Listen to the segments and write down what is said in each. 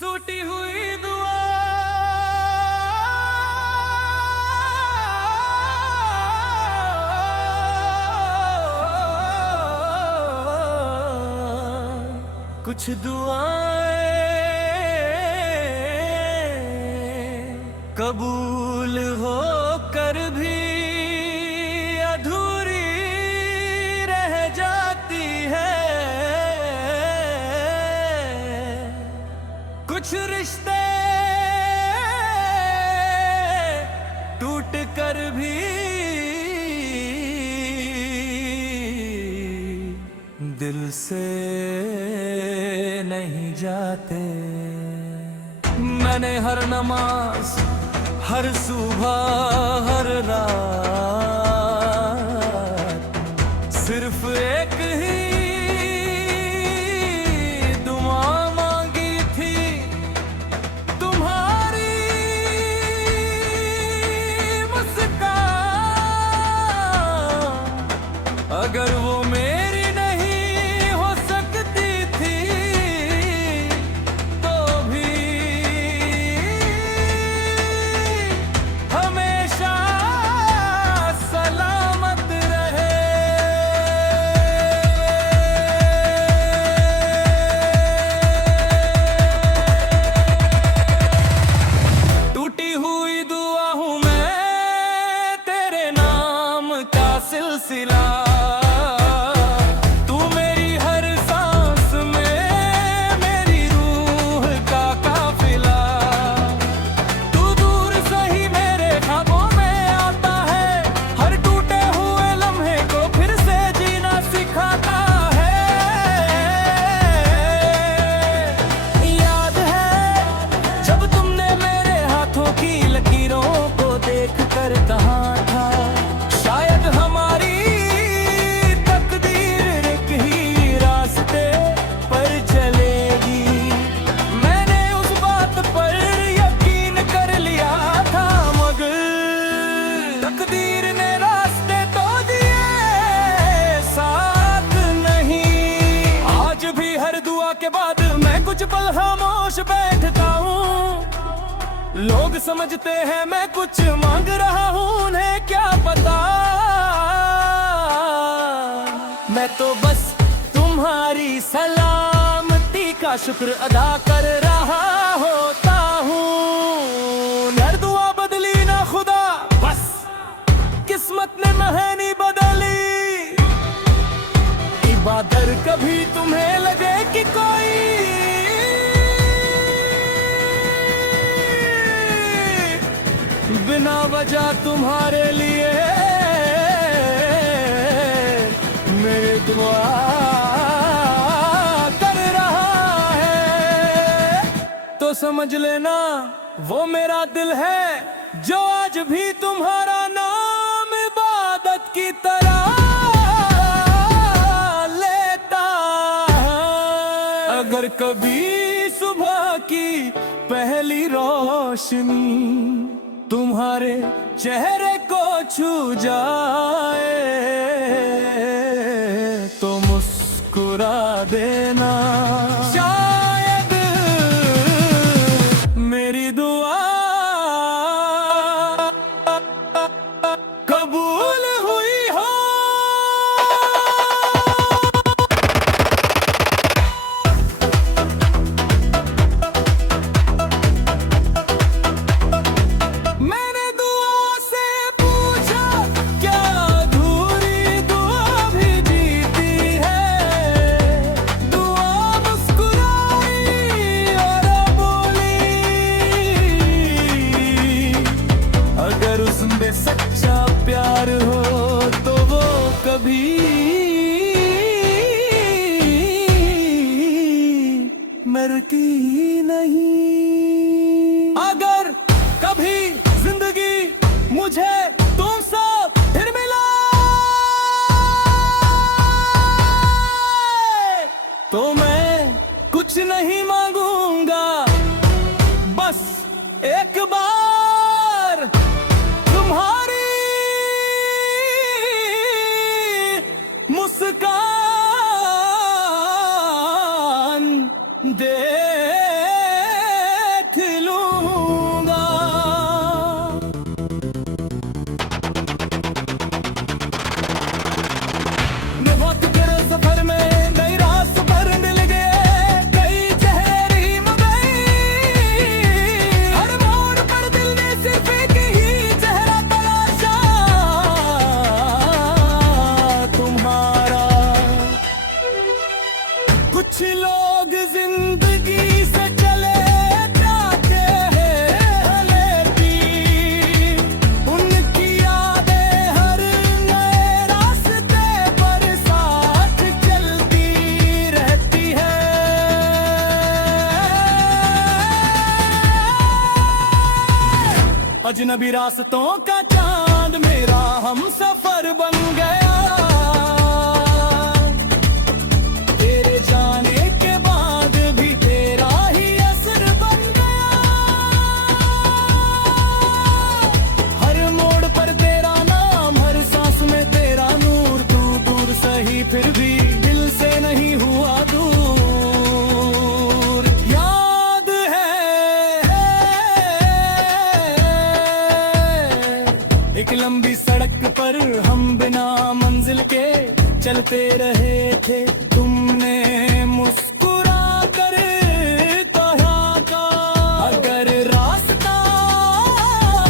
टूटी हुई दुआ कुछ दुआएं कबूल हो कर भी अधूरी रह जाती है। कुछ रिश्ते टूट कर भी दिल से नहीं जाते। मैंने हर नमाज, हर सुबह, हर रात सिर्फ एक ही दुआ मांगी थी, तुम्हारी मुस्कान। अगर वो मेरी नहीं हो सकती थी तो भी हमेशा सलामत रहे। टूटी हुई दुआ हूँ मैं, तेरे नाम का सिलसिला। तू मेरी हर सांस में, मेरी रूह का काफिला। तू दूर सही मेरे ख्वाबों में आता है, हर टूटे हुए लम्हे को फिर से जीना सिखाता है। याद है जब तुमने मेरे हाथों की लकीरों को देख कर कहा था, शायद हमारी तकदीर एक ही रास्ते पर चलेगी। मैंने उस बात पर यकीन कर लिया था, मगर तकदीर ने रास्ते तो दिए, साथ नहीं। आज भी हर दुआ के बाद मैं कुछ पल खामोश बैठता हूँ। लोग समझते हैं मैं कुछ मांग रहा हूँ, उन्हें क्या पता। मैं तो बस तुम्हारी सलामती का शुक्र अदा कर रहा होता हूँ। हर दुआ बदली ना खुदा, बस किस्मत ने महनी बदली। इबादत कभी तुम्हें लगे कि कोई बिना वजह तुम्हारे लिए मेरे दुआ कर रहा है, तो समझ लेना वो मेरा दिल है जो आज भी तुम्हारा नाम इबादत की तरह लेता है। अगर कभी सुबह की पहली रोशनी तुम्हारे चेहरे को छू जाए तो मुस्कुरा देना। शायद मेरी दुआ कबूल हुई हो। मैंने दुआ से पूछा क्या अधूरी दुआ भी जीती है। दुआ मुस्कुराई और बोली, अगर उसमें सच्चा प्यार हो तो वो कभी मरती ही नहीं। अगर कभी जिंदगी मुझे तुमसे फिर मिला तो मैं कुछ नहीं मांगूंगा, बस एक बार तुम्हारी मुस्कान दे अजनबी रास्तों का चांद मेरा हम सफर बन गया, तेरे जाने के बाद भी तेरा ही असर बन गया। हर मोड़ पर तेरा नाम, हर सांस में तेरा नूर, तू दूर सही फिर भी दिल से नहीं हुआ दूर। याद है एक लंबी सड़क पर हम बिना मंजिल के चलते रहे थे, तुमने मुस्कुरा कर कहा था अगर रास्ता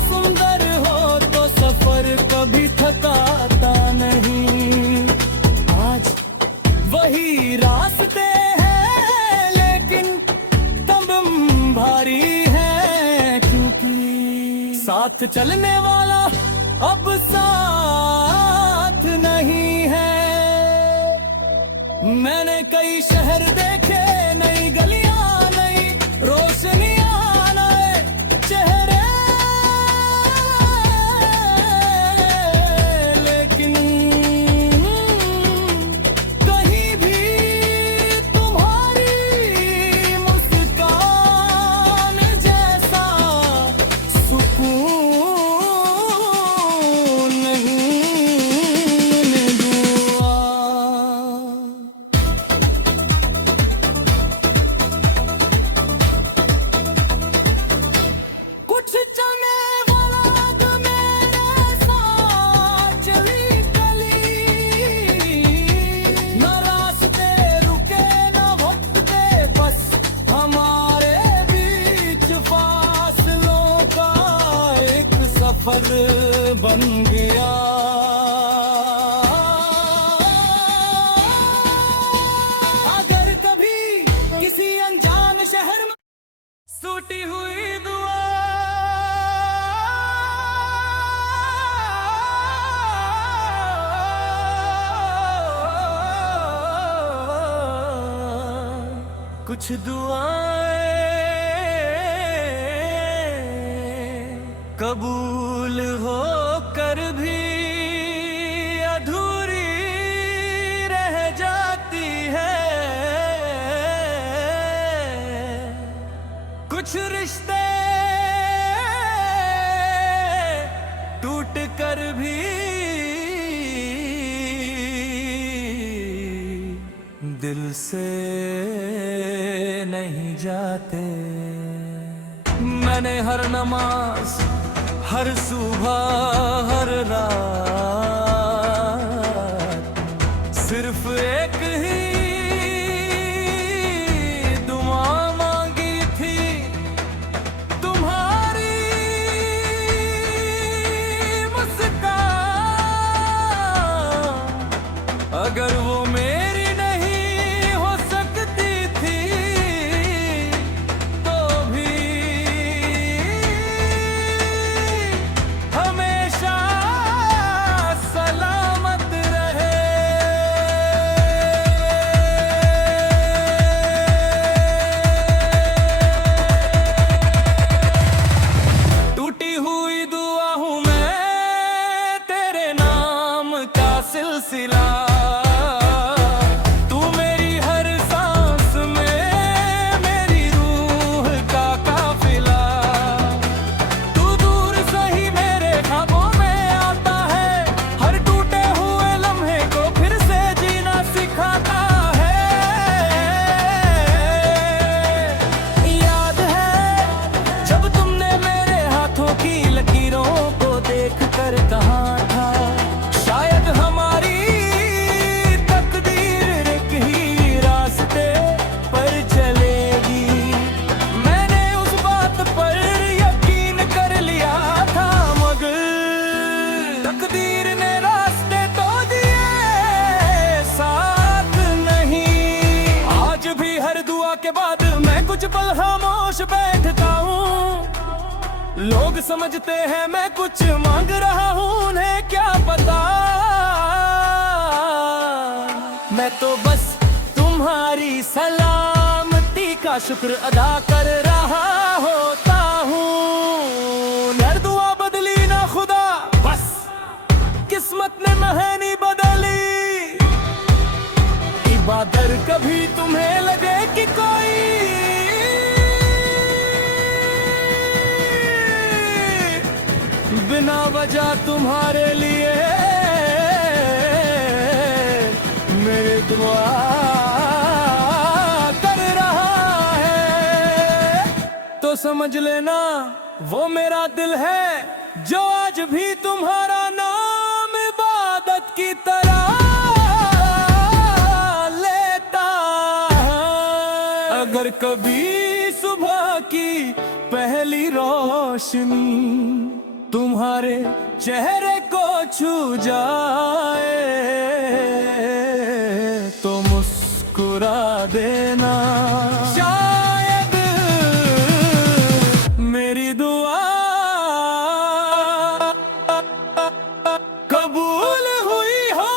सुंदर हो तो सफर कभी थकाता नहीं। आज वही रास्ते हैं लेकिन तब भारी है, क्योंकि साथ चलने वाला अब साथ नहीं है। मैंने कई शहर देखे, नई गलियां, नई रोशनियां, नए चेहरे, लेकिन कहीं भी तुम्हारी मुस्कान जैसा सुकून बन गया। अगर कभी किसी अनजान शहर में सूटी हुई दुआ कुछ दुआएं कबूल हो कर भी अधूरी रह जाती है, कुछ रिश्ते टूट कर भी दिल से नहीं जाते। मैंने हर नमाज, हर सुबह, हर रात सिर्फ एक ही दुआ मांगी थी, तुम्हारी मुस्कान। अगर वो मेरी नहीं हो सकती थी तो भी हमेशा सलामत रहे। टूटी हुई दुआ हूँ मैं, तेरे नाम का सिलसिला, तू मेरी हर सांस में, मेरी रूह का काफिला। तू दूर सही मेरे ख्वाबों में आता है, हर टूटे हुए लम्हे को फिर से जीना सिखाता है। याद है जब तुमने मेरे हाथों की लकीरों को देख कर कहा था शायद हमारी तकदीर एक ही रास्ते पर चलेगी। मैंने उस बात पर यकीन कर लिया था, मगर तकदीर ने रास्ते तो दिए, साथ नहीं। आज भी हर दुआ के बाद मैं कुछ पल खामोश बैठता हूँ। लोग समझते हैं मैं कुछ मांग रहा हूँ, उन्हें क्या पता मैं तो बस तुम्हारी सलामती का शुक्र अदा कर रहा होता हूँ। हर दुआ आपने महनी बदली। इबादत कभी तुम्हें लगे कि कोई बिना वजह तुम्हारे लिए मेरे दुआ कर रहा है, तो समझ लेना वो मेरा दिल है जो आज भी तुम्हारा नाम इबादत की तरह लेता है। अगर कभी सुबह की पहली रोशनी तुम्हारे चेहरे को छू जाए तो मुस्कुरा देना, शायद मेरी दुआ कबूल हुई हो।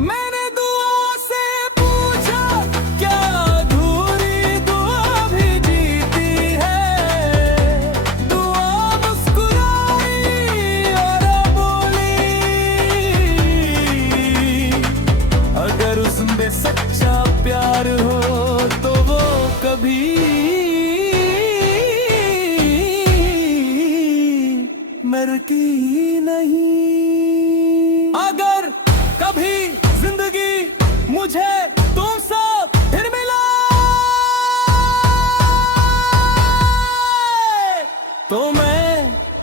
मैंने दुआ से पूछा क्या अधूरी दुआ भी जीती है। दुआ मुस्कुराई और बोली अगर उसमें सच्चा प्यार हो तो वो कभी मरती ही नहीं। अगर कभी जिंदगी मुझे तुमसे फिर मिला तो मैं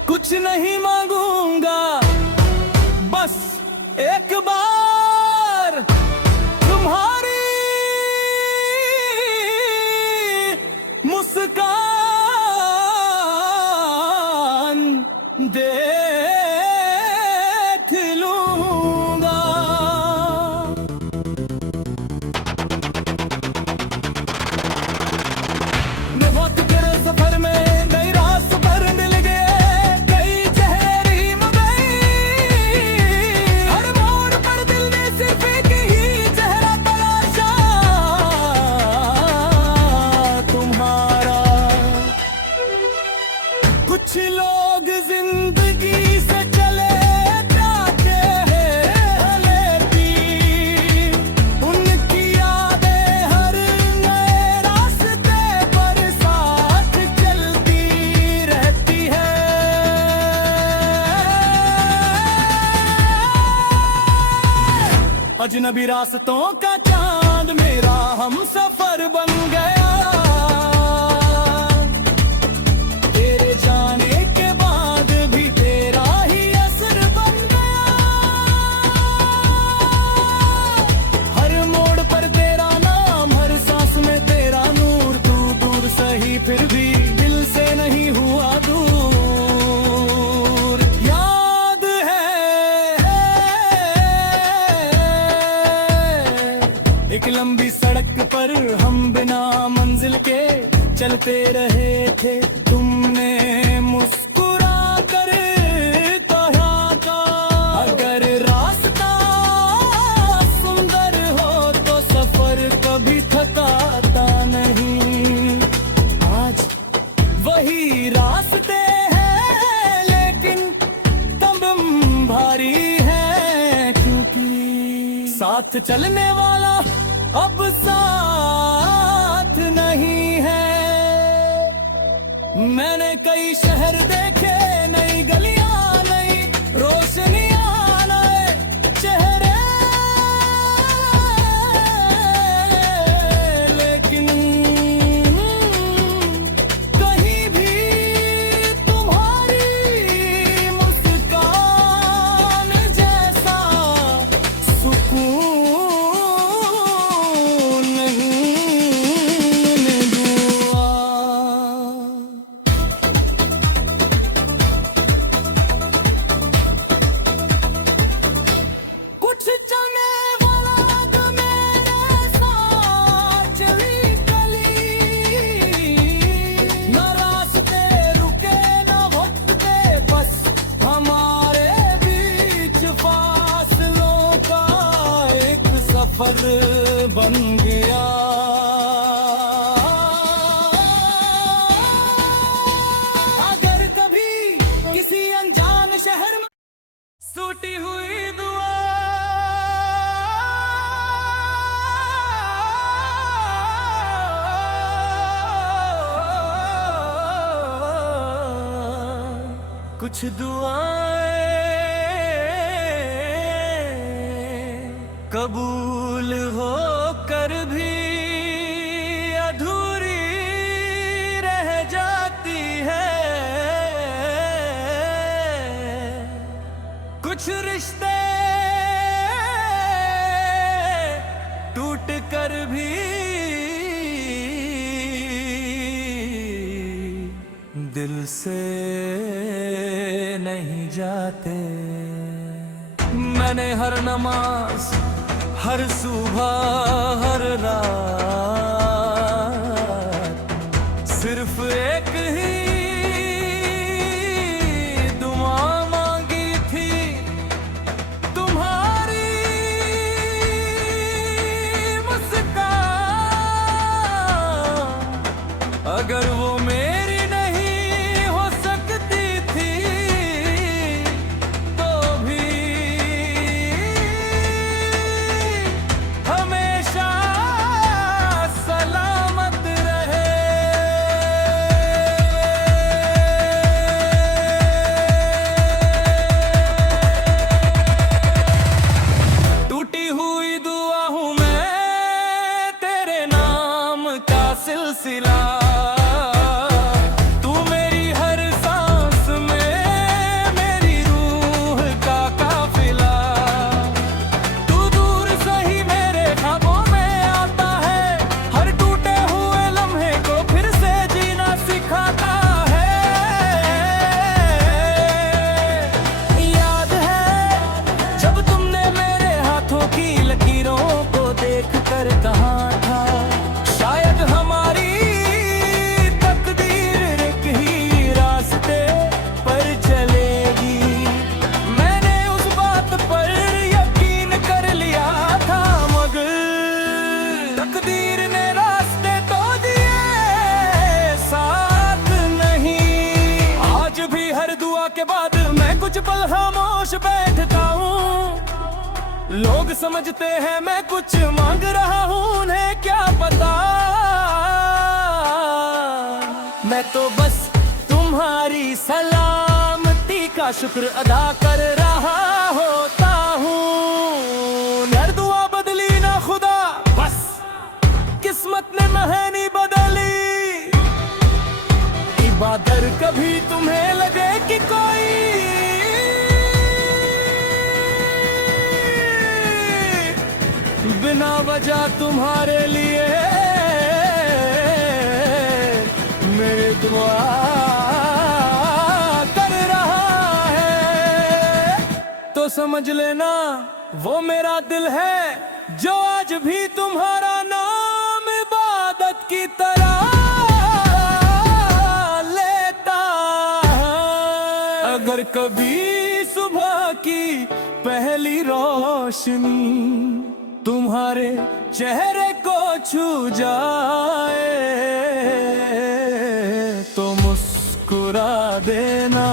कुछ नहीं मांगूंगा, बस एक बार तुम्हारी मुस्कान देख लूंगा। मैं वक्त के सफर में नई रात पर मिल गए, कई चेहरे गई हर मोड़ पर दिल ने सिर्फ एक ही चेहरा तलाशा तुम्हारा। कुछ लोग जिंदगी से चले जाते हैं लेती, उनकी यादें हर नए रास्ते पर साथ चलती रहती है। अजनबी रास्तों का चांद मेरा हम सफर बन गया, तेरे जाने के बाद भी तेरा ही असर बन गया। हर मोड़ पर तेरा नाम, हर सांस में तेरा नूर, तू दूर सही फिर भी दिल से नहीं हुआ दूर। याद है एक लंबी सड़क पर हम बिना मंजिल के चलते रहे थे, तुमने मुस्कुरा कर कहा था अगर रास्ता सुंदर हो तो सफर कभी थकाता नहीं। आज वही रास्ते हैं लेकिन तब भारी है, क्योंकि साथ चलने वाला अब साथ नहीं है। मैंने कई शहर देखे, नई गलियां, नई रोशनियां, नए चेहरे, लेकिन कहीं भी तुम्हारी मुस्कान जैसा सुकून सफर बन गया। टूटी हुई दुआ कुछ दुआएं कबूल हो कर भी अधूरी रह जाती है। कुछ रिश्ते टूट कर भी दिल से नहीं जाते। मैंने हर नमाज, हर सुबह, हर रात सिर्फ एक ही दुआ मांगी थी, तुम्हारी मुस्कान। अगर वो मेरी नहीं हो सकती थी तो भी हमेशा सलामत रहे। टूटी हुई दुआ हूँ मैं, तेरे नाम का सिलसिला। तू मेरी हर सांस में, मेरी रूह का काफिला। तू दूर सही मेरे ख्वाबों में आता है, हर टूटे हुए लम्हे को फिर से जीना सिखाता है। याद है जब तुमने मेरे हाथों की लकीरों को देख कर कहा था, शायद हमारी तकदीर एक ही रास्ते पर चलेगी। मैंने उस बात पर यकीन कर लिया था, मगर तकदीर ने रास्ते तो दिए, साथ नहीं। आज भी हर दुआ के बाद मैं कुछ पल खामोश बैठता हूँ। लोग समझते हैं मैं कुछ मांग रहा हूँ, उन्हें क्या पता। मैं तो बस तुम्हारी सलामती का शुक्र अदा कर रहा होता हूँ। हर दुआ बदली ना खुदा, बस किस्मत ने महनी बदली। इबादत कभी तुम्हें लगे कि कोई बिना वजह तुम्हारे लिए मेरे दुआ कर रहा है, तो समझ लेना वो मेरा दिल है जो आज भी तुम्हारा नाम इबादत की तरह लेता है। अगर कभी सुबह की पहली रोशनी तुम्हारे चेहरे को छू जाए तो मुस्कुरा देना।